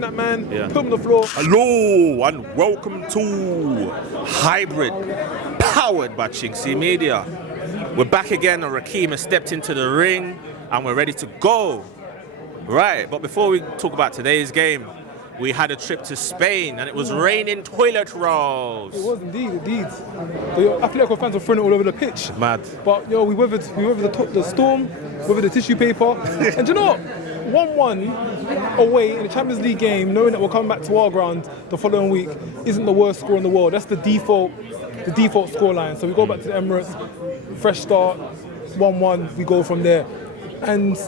That man, put him on the floor. Hello and welcome to Hybrid, powered by chinkseyMEDIA. We're back again, and Rakeem has stepped into the ring and we're ready to go. Right, but before we talk about today's game, we had a trip to Spain and it was raining toilet rolls. It was indeed. The Atletico fans were throwing it all over the pitch. Mad. But we weathered the storm, weathered the tissue paper. And do you know what? 1-1 away in the Champions League game, knowing that we're coming back to our ground the following week, isn't the worst score in the world. That's the default scoreline. So we go back to the Emirates, fresh start, 1-1, we go from there. And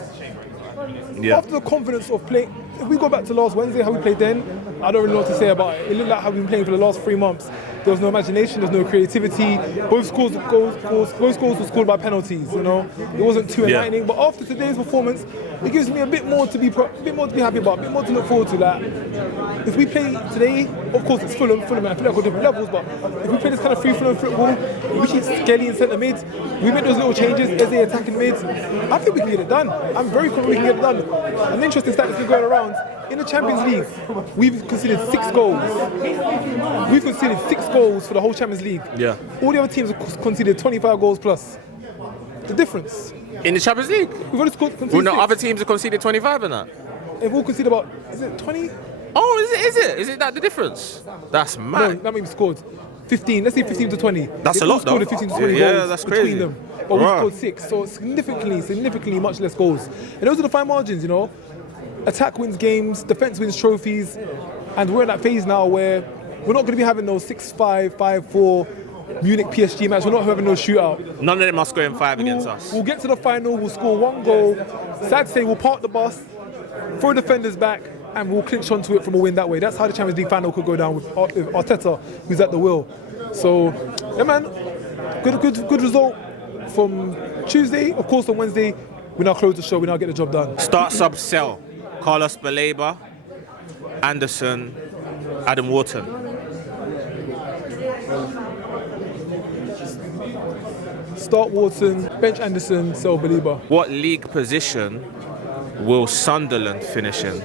after the confidence of playing, if we go back to last Wednesday, how we played then, I don't really know what to say about it. It looked like how we've been playing for the last 3 months. There was no imagination, there's no creativity. Both goals were scored by penalties, you know. It wasn't too enlightening, but after today's performance, it gives me a bit more to be happy about, a bit more to look forward to. That if we play today, of course it's Fulham and Atletico different levels, but if we play this kind of free-flowing football, we keep Skelly in centre mid, we make those little changes, Eze attacking mid, I think we can get it done. I'm very confident we can get it done. An interesting stat that's been going around, in the Champions League, we've conceded 6 goals. We've conceded 6 goals for the whole Champions League. Yeah. All the other teams have conceded 25 goals plus. The difference. In the Champions League? We've only conceded Well, no, 6. other teams have conceded 25 in that. They've all conceded about, is it 20? Oh, is it that the difference? That's No, mad. that means scored 15. Let's say 15 to 20. That's a lot, though. Scored 15 to 20 Yeah, goals that's between crazy. them. But we scored 6, so significantly much less goals. And those are the fine margins, you know. Attack wins games, defense wins trophies, and we're in that phase now where we're not going to be having those 6-5, 5-4 Munich PSG match. We're not having no shootout. None of them are scoring 5 against us. We'll get to the final, we'll score 1 goal. Sad to say, we'll park the bus, throw defenders back, and we'll clinch onto it from a win that way. That's how the Champions League final could go down with Arteta, who's at the wheel. So, yeah, man, good result from Tuesday. Of course, on Wednesday, we now close the show. We now get the job done. Start, sub, sell. Carlos Baleba, Anderson, Adam Wharton. Start Wharton, bench Anderson, sell Baleba. What league position will Sunderland finish in?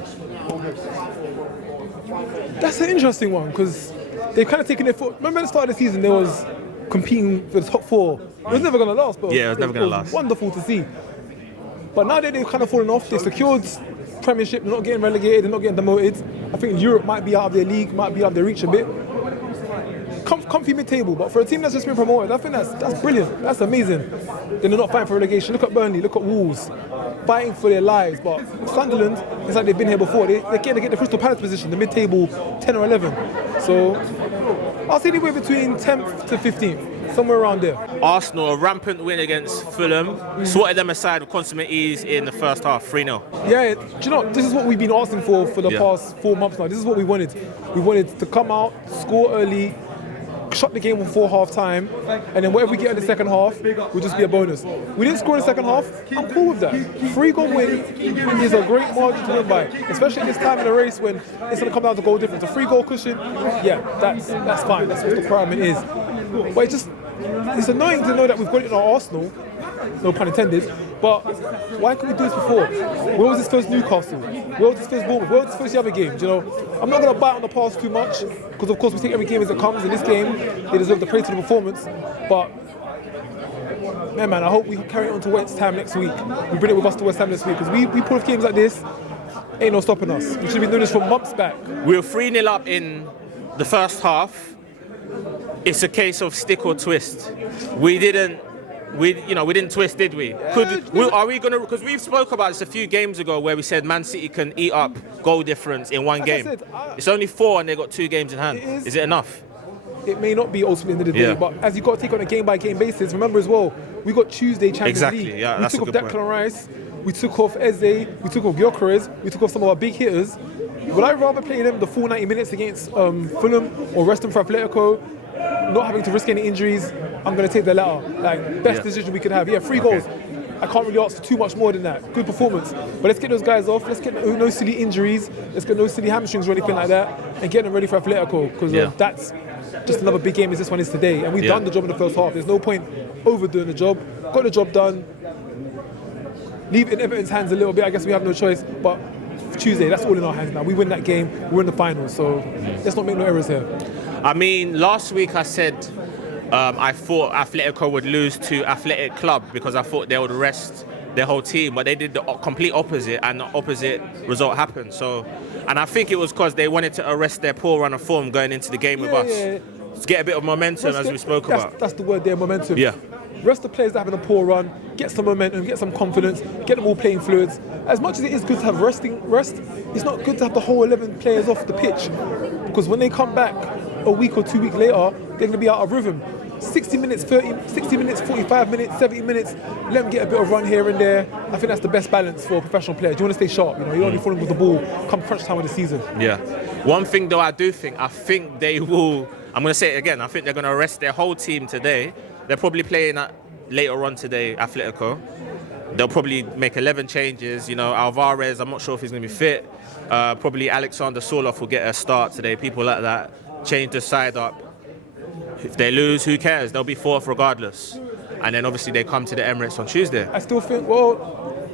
That's an interesting one because they've kind of taken their foot. Remember at the start of the season, they was competing for the top 4. It was never going to last, but Yeah, it was never going to last. Wonderful to see. But now that they've kind of fallen off, they secured Premiership, they're not getting relegated, they're not getting demoted. I think Europe might be out of their league, might be out of their reach a bit. Comfy mid-table, but for a team that's just been promoted, I think that's brilliant. That's amazing. Then they're not fighting for relegation. Look at Burnley, look at Wolves, fighting for their lives. But Sunderland, it's like they've been here before. They get the Crystal Palace position, the mid-table 10 or 11. So I'll say anywhere between 10th to 15th, somewhere around there. Arsenal, a rampant win against Fulham, swatted them aside with consummate ease in the first half, 3-0. Yeah, do you know, this is what we've been asking for the past 4 months now. This is what we wanted. We wanted to come out, score early, shut the game before half time, and then whatever we get in the second half will just be a bonus. We didn't score in the second half, I'm cool with that. 3-goal win is a great margin to win by, especially at this time in the race when it's going to come down to goal difference. A 3-goal cushion, yeah, that's fine, that's what the requirement is. But it's annoying to know that we've got it in our arsenal, no pun intended, but why couldn't we do this before? Where was this first Newcastle? Where was this first Bournemouth? Where was this first other games? You know, I'm not going to bite on the past too much because of course we take every game as it comes. In this game, they deserve the praise for the performance. But man, I hope we carry it on to West Ham next week. We bring it with us to West Ham next week because we pull off games like this, ain't no stopping us. We should have been doing this from months back. We were 3-0 up in the first half. It's a case of stick or twist. We didn't twist, did we? Are we gonna? Because we've spoke about this a few games ago, where we said Man City can eat up goal difference in one game. It's only 4, and they got 2 games in hand. Is it enough? It may not be ultimately in the day, but as you got to take on a game-by-game basis. Remember as well, we got Tuesday Champions League. Yeah, we took off Declan Rice, we took off Eze, we took off Gyökeres, we took off some of our big hitters. Would I rather play them the full 90 minutes against Fulham or rest them for Atletico? Not having to risk any injuries, I'm going to take the latter. Like, best decision we could have. Yeah, 3 goals. I can't really ask for too much more than that. Good performance. But let's get those guys off. Let's get no silly injuries. Let's get no silly hamstrings or anything like that. And get them ready for Atletico. Because that's just another big game as this one is today. And we've done the job in the first half. There's no point overdoing the job. Got the job done. Leave it in Everton's hands a little bit. I guess we have no choice. But Tuesday, that's all in our hands now. We win that game, we're in the final. So let's not make no errors here. I mean, last week I said I thought Atletico would lose to Athletic Club because I thought they would rest their whole team, but they did the complete opposite, and the opposite result happened. So, and I think it was because they wanted to arrest their poor run of form going into the game with us. To get a bit of momentum, as we spoke about. That's the word there, momentum. Yeah. Rest the players that are having a poor run, get some momentum, get some confidence, get them all playing fluids. As much as it is good to have rest, it's not good to have the whole 11 players off the pitch, because when they come back a week or 2 weeks later, they're going to be out of rhythm. 60 minutes, 45 minutes, 70 minutes, let them get a bit of run here and there. I think that's the best balance for professional players. You want to stay sharp, you don't want to be falling with the ball come crunch time of the season. Yeah. One thing though I think they will, I'm going to say it again, I think they're going to rest their whole team today. They're probably playing later on today, Atletico. They'll probably make 11 changes. Alvarez, I'm not sure if he's going to be fit. Probably Alexander Soloff will get a start today, people like that. Change the side up. If they lose, who cares? They'll be fourth regardless. And then obviously they come to the Emirates on Tuesday. I still think,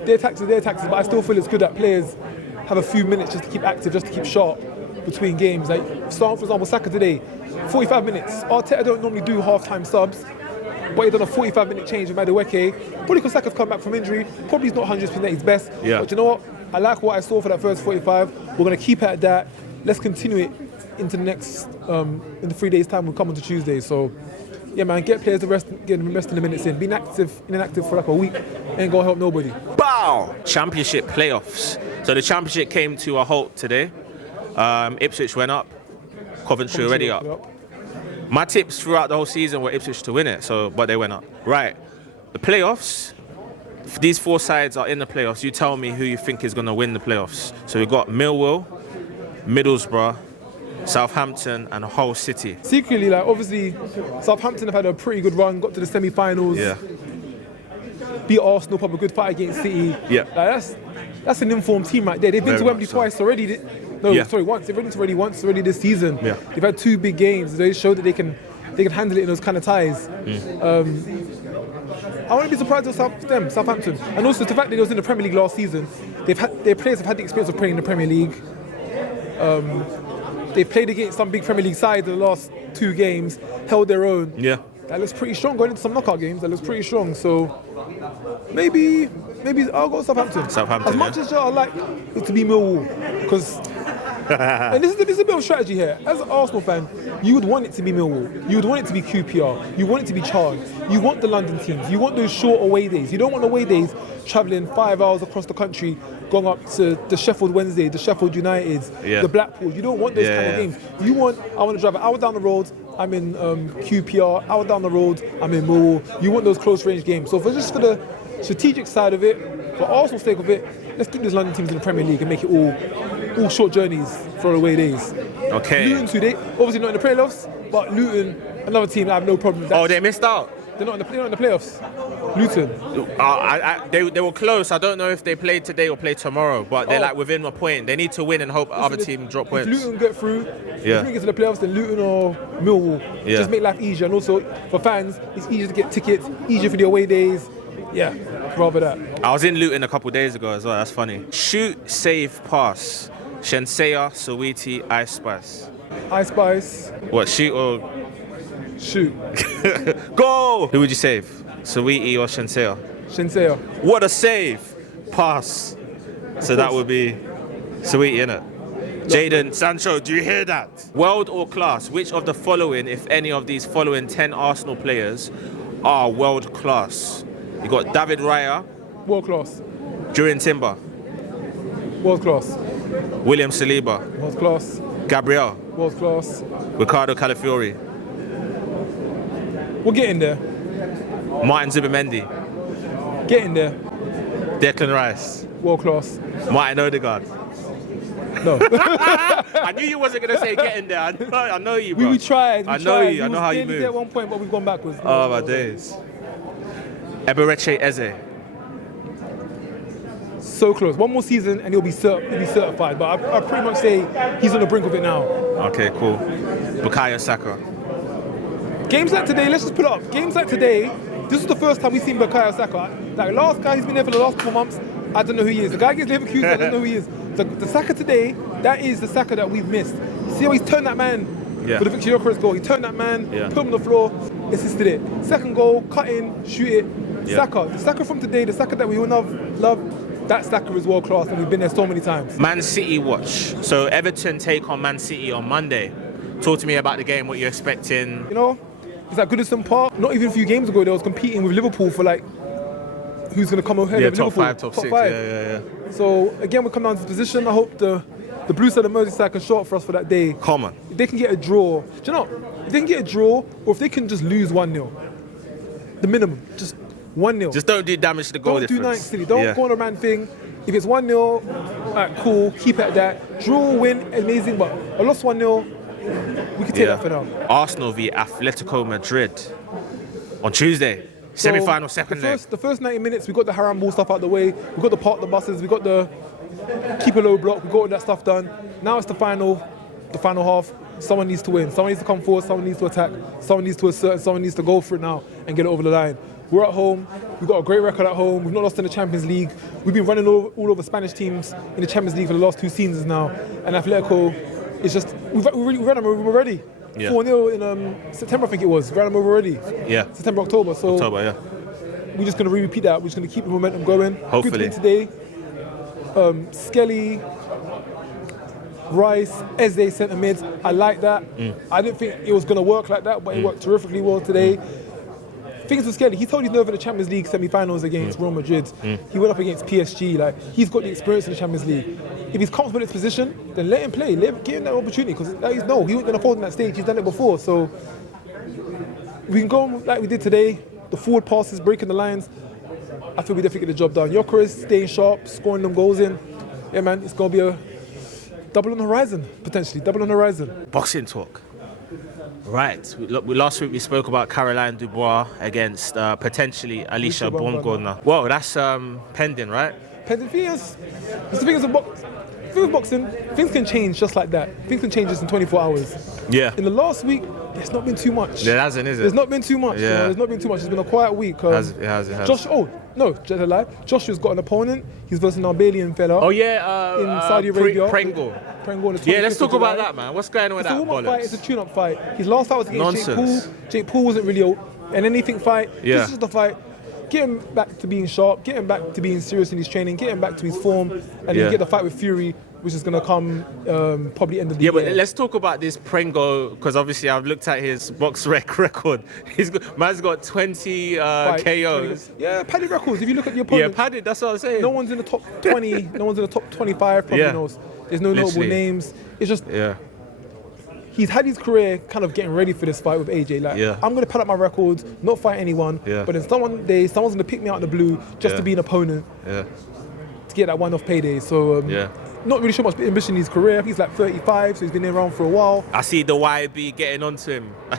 their taxes, but I still feel it's good that players have a few minutes just to keep active, just to keep sharp between games. Like, starting, for example, Saka today, 45 minutes. Arteta don't normally do half-time subs, but he done a 45-minute change with Madueke. Probably because Saka's come back from injury. Probably he's not 100% at his best. Yeah. But you know what? I like what I saw for that first 45. We're going to keep it at that. Let's continue it into the next, in the 3 days' time. We'll come on to Tuesday. So, yeah, man, get players to rest, get them resting the minutes in. Being inactive for like a week ain't going to help nobody. Bow! Championship playoffs. So the championship came to a halt today. Ipswich went up. Coventry already up. My tips throughout the whole season were Ipswich to win it, but they went up. Right, the playoffs, these four sides are in the playoffs. You tell me who you think is going to win the playoffs. So we've got Millwall, Middlesbrough, Southampton and Hull City. Secretly, obviously, Southampton have had a pretty good run, got to the semi-finals. Yeah. Beat Arsenal, probably a good fight against City. Yeah. That's an informed team right there. They've been to Wembley twice already. Once. They've been to once already this season. Yeah. They've had two big games. They showed that they can handle it in those kind of ties. I wouldn't be surprised with Southampton. And also the fact that they was in the Premier League last season, their players have had the experience of playing in the Premier League. They've played against some big Premier League sides in the last 2 games, held their own. Yeah. That looks pretty strong going into some knockout games. That looks pretty strong. So maybe I'll go Southampton. As much as I like it to be Millwall, because and this is a bit of strategy here. As an Arsenal fan, you would want it to be Millwall. You would want it to be QPR. You want it to be Charles. You want the London teams. You want those short away days. You don't want away days travelling 5 hours across the country, going up to the Sheffield Wednesday, the Sheffield Uniteds, the Blackpool. You don't want those kind of games. I want to drive an hour down the road, I'm in QPR, hour down the road, I'm in Millwall. You want those close range games. So for the strategic side of it, for Arsenal's sake of it, let's keep these London teams in the Premier League and make it all short journeys for away days. Okay. Luton today, obviously not in the playoffs, but Luton, another team that I have no problem with. Oh, they missed out? They're not in the playoffs. Luton. They were close. I don't know if they played today or play tomorrow, but they're within a point. They need to win and hope other team drop points. If Luton get through, if we get to the playoffs, then Luton or Millwall. Just make life easier. And also, for fans, it's easier to get tickets, easier for the away days. Yeah, rather that. I was in Luton a couple of days ago as well. That's funny. Shoot, save, pass. Shenseea, SaWeetie, Ice Spice. Ice Spice. What, shoot or... Shoot. Go! Who would you save? SaWeetie or Shenseea? Shenseea. What a save! Pass. So that would be SaWeetie, innit? Jadon Sancho, do you hear that? World or class? Which of the following, if any of these following 10 Arsenal players, are world class? You got David Raya. World class. Jurien Timber. World class. William Saliba. World class. Gabriel. World class. Ricardo Calafiori. We're getting there. Martin Zubimendi. Getting there. Declan Rice. World class. Martin Odegaard. No. I knew you wasn't going to say getting there. I know you, bro. We tried. I know you. I know how you move. At one point, but we've gone backwards. Oh, my days. Eberechi Eze. So close. One more season and he'll be certified. But I pretty much say he's on the brink of it now. Okay, cool. Bukayo Saka. Games like today, let's just put it up. Games like today, this is the first time we've seen Bukayo Saka. Like last guy, he's been there for the last couple months. I don't know who he is. The guy gets Leverkusen, I don't know who he is. The Saka today, that is the Saka that we've missed. See how he's turned that man for the victory goal. He turned that man, put him on the floor, assisted it. Second goal, cut in, shoot it. Saka. The Saka from today, the Saka that we all love, that Saka is world class, and we've been there so many times. Man City watch. So Everton take on Man City on Monday. Talk to me about the game, what you're expecting. You know, it's at Goodison Park. Not even a few games ago, they was competing with Liverpool for like, who's going to come ahead of top Liverpool. five, top six. Yeah. So again, we come down to this position. I hope the Blue side of Merseyside can show up for us for that day. Come on. If they can get a draw, do you know, if they can get a draw, or if they can just lose 1-0, the minimum, just 1-0. Just don't do damage to the goal difference. Don't do 9 City. Don't go on a man thing. If it's 1-0, alright, cool, keep it at that. Draw, win, amazing, but I lost 1-0, we can take that for now. Arsenal v Atletico Madrid on Tuesday. Semi-final, second leg. The first 90 minutes, we got the haram ball stuff out the way. We got the park the buses. We got the keep a low block. We got all that stuff done. Now it's the final half. Someone needs to win. Someone needs to come forward. Someone needs to attack. Someone needs to assert. And someone needs to go for it now and get it over the line. We're at home. We've got a great record at home. We've not lost in the Champions League. We've been running all over Spanish teams in the Champions League for the last 2 seasons now. And Atletico, it's just we ran them over already. 4-0 in September, I think it was. Ran them over already. Yeah. September, October. So we're just going to repeat that. We're just going to keep the momentum going. Hopefully. Good today. Skelly, Rice, Eze centre mid. I like that. I didn't think it was going to work like that, but it worked terrifically well today. Things with Skelly, he told his nerve in the Champions League semi-finals against Real Madrid. He went up against PSG. Like, he's got the experience in the Champions League. If he's comfortable in his position, then let him play. Give him that opportunity, because he wasn't going to fold in that stage. He's done it before. So we can go on like we did today. The forward passes, breaking the lines. I feel we definitely get the job done. Gyökeres staying sharp, scoring them goals in. Yeah, man, it's going to be a double on the horizon, potentially. Double on the horizon. Boxing talk. Right. Last week we spoke about Caroline Dubois against potentially Alicia Baumgartner. Well, that's pending, right? Pending. It's the thing with boxing, things can change just like that. Things can change just in 24 hours. Yeah. In the last week, there's not been too much. There hasn't, is it? There's not been too much. Yeah. There's not been too much. It's been a quiet week. It has. Joshua's got an opponent. He's versus an Albanian fella. Oh, yeah. In Saudi Arabia. Pringle. Yeah, let's talk about that, man. What's going on with that? It's a warm-up fight. It's a tune-up fight. His last fight was against Jake Paul. Jake Paul wasn't really an anything fight. Yeah. This is the fight. Get him back to being sharp. Get him back to being serious in his training. Get him back to his form. And then get the fight with Fury, which is going to come probably end of the year. Yeah, but let's talk about this Prengo, because obviously I've looked at his box record. Man's got 20 KOs. Yeah, padded records. If you look at your opponent. Yeah, padded, that's what I'm saying. No one's in the top 20. No one's in the top 25 probably knows. There's no notable names. It's just... Yeah. He's had his career kind of getting ready for this fight with AJ. Like, I'm going to pad up my records, not fight anyone. But then someone's going to pick me out in the blue just to be an opponent. To get that one-off payday. So, not really sure much ambition in his career. He's like 35, so he's been around for a while. I see the YB getting onto him. Bro.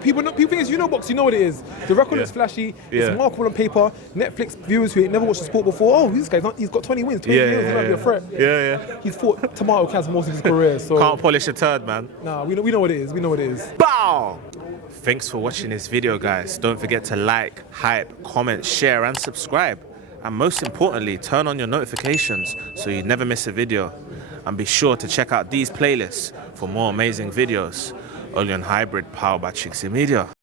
People think you know box, you know what it is. The record looks flashy. It's remarkable on paper. Netflix viewers who ain't never watched the sport before, oh, this guy's he's got 20 wins, 20 years, he might be a threat. He's fought tomato cans most of his career. So can't polish a turd, man. Nah, we know what it is. We know what it is. Bow! Thanks for watching this video, guys. Don't forget to like, hype, comment, share, and subscribe. And most importantly, turn on your notifications so you never miss a video. And be sure to check out these playlists for more amazing videos. Only on Hybrid, powered by chinkseyMEDIA.